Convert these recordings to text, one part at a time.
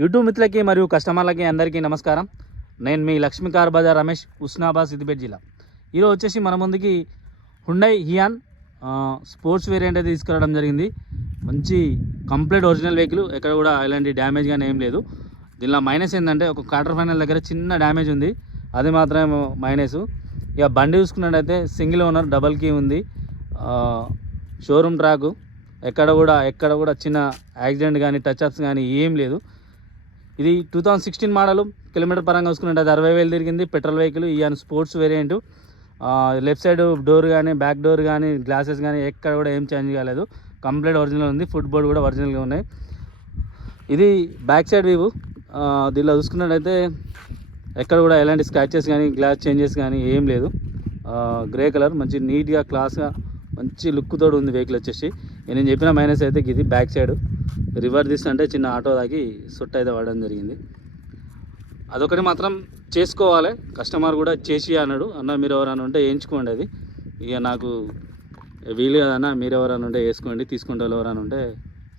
YouTube మిత్రులకి మరియు కస్టమర్లకి అందరికీ నమస్కారం. నేను మీ లక్ష్మీకార్ బజార్ రమేష్ ఉస్నాబాద్ సిద్దిపేట జిల్లా. ఈరోజు వచ్చేసి మన ముందుకి హుండై హియాన్ స్పోర్ట్స్ వేరియంట్ అయితే తీసుకురావడం జరిగింది. మంచి కంప్లీట్ ఒరిజినల్ వెహికల్ ఎక్కడ కూడా ఎలాంటి డ్యామేజ్ కానీ ఏం లేదు. దీనిలో మైనస్ ఏంటంటే ఒక క్వార్టర్ ఫైనల్ దగ్గర చిన్న డ్యామేజ్ ఉంది. అది మాత్రమే మైనస్ ఇక బండి చూసుకున్నట్టయితే సింగిల్ ఓనర్ డబల్ కీ ఉంది. షోరూమ్ ట్రాక్ ఎక్కడ కూడా ఎక్కడ కూడా చిన్న యాక్సిడెంట్ కానీ టచ్ అప్స్ కానీ ఏం లేదు. ఇది two thousand sixteen model kilometre పరంగా చూసుకున్నట్టు అది అరవై వేలు తిరిగింది. పెట్రోల్ వెహికల్ ఇవన్నీ sports variant left side door కానీ బ్యాక్ డోర్ కానీ గ్లాసెస్ కానీ ఎక్కడ కూడా ఏం చేంజ్ కాలేదు. కంప్లీట్ ఒరిజినల్ ఉంది. ఫుట్ బోర్డ్ కూడా ఒరిజినల్గా ఉన్నాయి. ఇది బ్యాక్ సైడ్ వ్యూ దీనిలో చూసుకున్నట్టయితే ఎక్కడ కూడా ఎలాంటి స్క్రాచెస్ కానీ గ్లాస్ చేంజెస్ కానీ ఏం లేదు. గ్రే కలర్ మంచి నీట్గా క్లాస్గా మంచి లుక్తోడు ఉంది వెహికల్ వచ్చేసి. నేను చెప్పిన మైనస్ అయితే ఇది బ్యాక్ సైడ్ రివర్ తీస్తుంటే చిన్న ఆటో దాకి సుట్ట అయితే పడడం జరిగింది. అదొకటి మాత్రం చేసుకోవాలి. కస్టమర్ కూడా చేసి అన్నాడు. అన్న మీరు ఎవరైనా ఉంటే వేయించుకోండి అది. ఇక నాకు వీలు కదన్న మీరు ఎవరైనా ఉంటే వేసుకోండి. తీసుకుంటే వాళ్ళు ఎవరైనా ఉంటే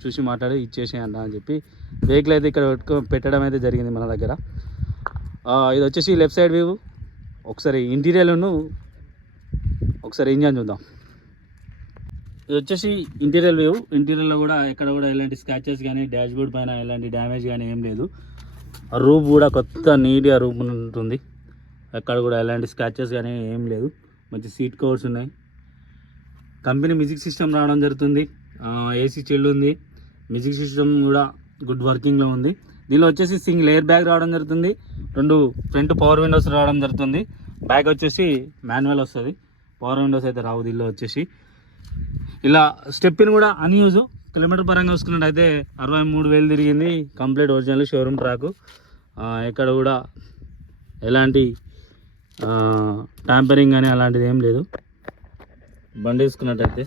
చూసి మాట్లాడి ఇచ్చేసేయండి అని చెప్పి వెహికల్ అయితే ఇక్కడ పెట్టుకో పెట్టడం అయితే జరిగింది మన దగ్గర. ఇది వచ్చేసి లెఫ్ట్ సైడ్ వ్యూ. ఒకసారి ఇంటీరియర్ను ఒకసారి ఇంజన్ చూద్దాం. ఇది వచ్చేసి ఇంటీరియర్ వ్యూ. ఇంటీరియర్లో కూడా ఎక్కడ కూడా ఎలాంటి స్క్రాచెస్ కానీ డాష్ బోర్డ్ పైన ఎలాంటి డ్యామేజ్ కానీ ఏం లేదు. రూప్ కూడా కొత్త నీట్గా రూప్ ఉంటుంది. ఎక్కడ కూడా ఎలాంటి స్క్రాచెస్ కానీ ఏం లేదు. మంచి సీట్ కవర్స్ ఉన్నాయి. కంపెనీ మ్యూజిక్ సిస్టమ్ రావడం జరుగుతుంది. ఏసీ చెల్లు ఉంది. మ్యూజిక్ సిస్టమ్ కూడా గుడ్ వర్కింగ్లో ఉంది. దీనిలో వచ్చేసి సింగిల్ ఎయిర్ బ్యాగ్ రావడం జరుగుతుంది. రెండు ఫ్రంట్ పవర్ విండోస్ రావడం జరుగుతుంది. బ్యాగ్ వచ్చేసి మాన్యువల్ వస్తుంది. పవర్ విండోస్ అయితే రావు దీనిలో వచ్చేసి. ఇలా స్టెప్పిన్ కూడా అన్యూజ్ కిలోమీటర్ పరంగా చూసుకున్నట్టయితే అరవై మూడు వేలు తిరిగింది. కంప్లీట్ ఒరిజినల్ షోరూమ్ ట్రాక్ ఎక్కడ కూడా ఎలాంటి ట్యాంపరింగ్ కానీ అలాంటిది ఏం లేదు. బండి తీసుకున్నట్టయితే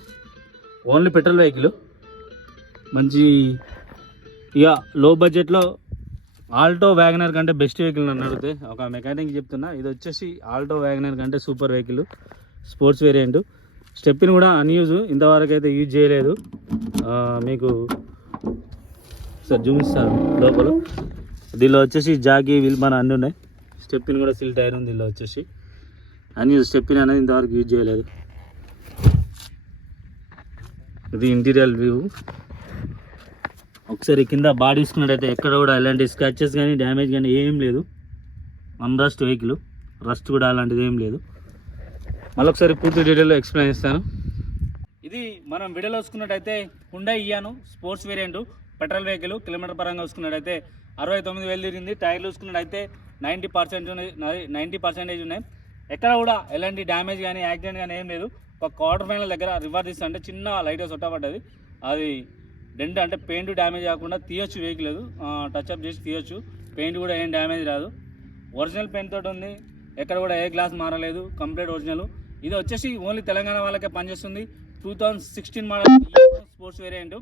ఓన్లీ పెట్రోల్ వెహికల్. మంచి ఇక లో బడ్జెట్లో ఆల్టో వ్యాగనర్ కంటే బెస్ట్ వెహికల్ అని అడిగితే ఒక మెకానిక్ చెప్తున్నా. ఇది వచ్చేసి ఆల్టో వ్యాగనర్ కంటే super vehicle sports variant stepney కూడా అన్యూజ్ ఇంతవరకు అయితే యూజ్ చేయలేదు. మీకు సార్ చూపిస్తాను లోపల. దీనిలో వచ్చేసి జాకి విల్మన్ అన్నీ ఉన్నాయి. స్టెప్పిన్ కూడా సిల్ టైర్ ఉంది దీనిలో వచ్చేసి. అన్యూజ్ స్టెప్పిన్ అనేది ఇంతవరకు యూజ్ చేయలేదు. ఇది ఇంటీరియర్ వ్యూ ఒకసారి కింద బాడీ తీసుకున్నట్టయితే ఎక్కడ కూడా ఎలాంటి స్క్రాచెస్ కానీ డ్యామేజ్ కానీ ఏం లేదు. అన్రస్ట్ వెహికల్ రస్ట్ కూడా అలాంటిది ఏం లేదు. మళ్ళీ ఒకసారి పూర్తి డీటెయిల్లో ఎక్స్ప్లెయిన్ ఇస్తాను ఇది మనం వీడియోలో చూసుకున్నట్టయితే Hyundai Eon sports variant petrol vehicle kilometre పరంగా చూసుకున్నట్టయితే అరవై తొమ్మిది వేలు తిరిగింది. టైర్లు చూసుకున్నట్టయితే నైంటీ పర్సెంట్ నైంటీ పర్సెంటేజ్ ఉన్నాయి. ఎక్కడ కూడా ఎలాంటి డ్యామేజ్ కానీ యాక్సిడెంట్ కానీ ఏం లేదు. ఒక క్వార్టర్ ఫైనల్ దగ్గర రివర్ తీస్తే అంటే చిన్న లైట్ చుట్టబడ్డది అది డెంట్ అంటే పెయింట్ డ్యామేజ్ కాకుండా తీయొచ్చు వెహికల్ లేదు. టచ్అప్ చేసి తీయొచ్చు. పెయింట్ కూడా ఏం డ్యామేజ్ రాదు. ఒరిజినల్ పెయింట్ తోటి ఉంది. ఎక్కడ కూడా ఏ గ్లాస్ మారలేదు. కంప్లీట్ ఒరిజినల్ ఇది వచ్చేసి ఓన్లీ తెలంగాణ వాళ్ళకే పనిచేస్తుంది. Two thousand sixteen model sports variant.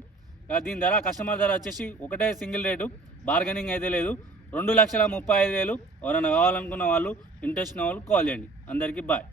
దీని ధర కస్టమర్ ధర వచ్చేసి ఒకటే సింగిల్ రేటు. బార్గెనింగ్ అయితే లేదు. రెండు లక్షల ముప్పై ఐదు వేలు ఎవరైనా కావాలనుకున్న వాళ్ళు ఇంట్రెస్ట్ ఉన్న వాళ్ళు కాల్ చేయండి. అందరికీ బాయ్.